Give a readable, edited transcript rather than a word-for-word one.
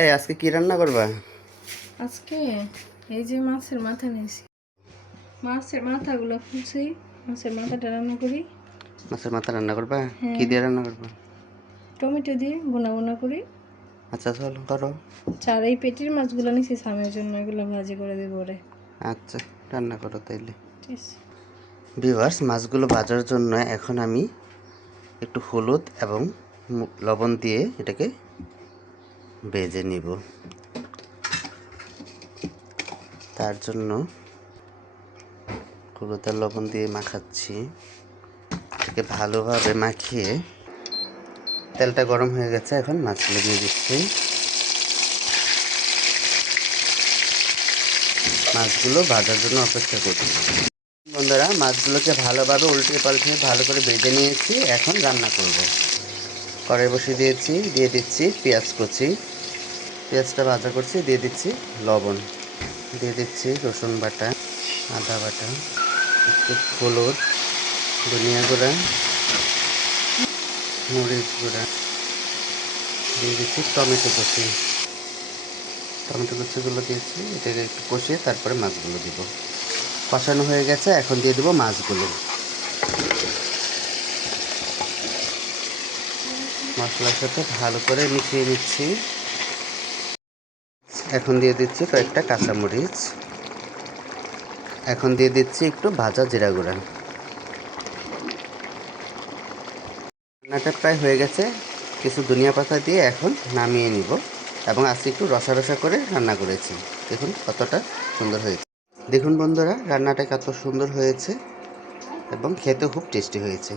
এই আজকে কি রান্না করবা? আজকে এই যে মাছের মাথা নিয়েছি, মাছের মাথাগুলো খুলছি, মাছের মাথাটা রান্না করি। মাছের মাথা রান্না করবা? কি হ্যাঁ, দিয়ে রান্না করবা? টমেটো দিয়ে ভুনা ভুনা করি। আচ্ছা চলো করো। আর এই পেটির মাছগুলো নিয়েছি স্বামীর জন্য, এগুলো ভাজি করে দিব ওরে। আচ্ছা রান্না করো তাইলে। ঠিক আছে। ভিউয়ার্স, মাছগুলো ভাজার জন্য এখন আমি একটু হলুদ এবং লবণ দিয়ে এটাকে ভেজে নিব। তার জন্য হলুদ আর লবণ দিয়ে মাখাচ্ছি। এটাকে ভালোভাবে মাখিয়ে তেলটা গরম হয়ে গেছে, এখন মাছগুলো দিয়ে দিচ্ছি। মাছগুলো ভাজার জন্য অপেক্ষা করছি। বন্ধুরা, মাছগুলোকে ভালোভাবে উল্টে পাল্টে ভালো করে ভেজে নিয়েছি, এখন রান্না করব। কড়াই বসিয়ে দিয়েছি, দিয়ে দিচ্ছি পেঁয়াজ কুচি। পেঁয়াজটা ভাজা করছি, দিয়ে দিচ্ছি লবণ, দিয়ে দিচ্ছি রসুন বাটা, আদা বাটা, একটু হলুদ, ধনিয়া গুঁড়া, মরিচ গুঁড়া, দিয়ে দিচ্ছি টমেটো কুচি। টমেটো কুচিগুলো দিয়েছি, এটাকে একটু কষিয়ে তারপরে মাছগুলো দিব। কষানো হয়ে গেছে, এখন দিয়ে দেবো মাছগুলো। মশলার সাথে ভালো করে মিশিয়ে নিচ্ছি। এখন দিয়ে দিচ্ছি কয়েকটা কাঁচামরিচ। এখন দিয়ে দিচ্ছি একটু ভাজা জিরা গুঁড়া। রান্নাটা প্রায় হয়ে গেছে, কিছু ধনিয়া পাতা দিয়ে এখন নামিয়ে নিব। এবং আজকে একটু রসা রসা করে রান্না করেছি। দেখুন কতটা সুন্দর হয়েছে। দেখুন বন্ধুরা, রান্নাটা কত সুন্দর হয়েছে এবং খেতে খুব টেস্টি হয়েছে।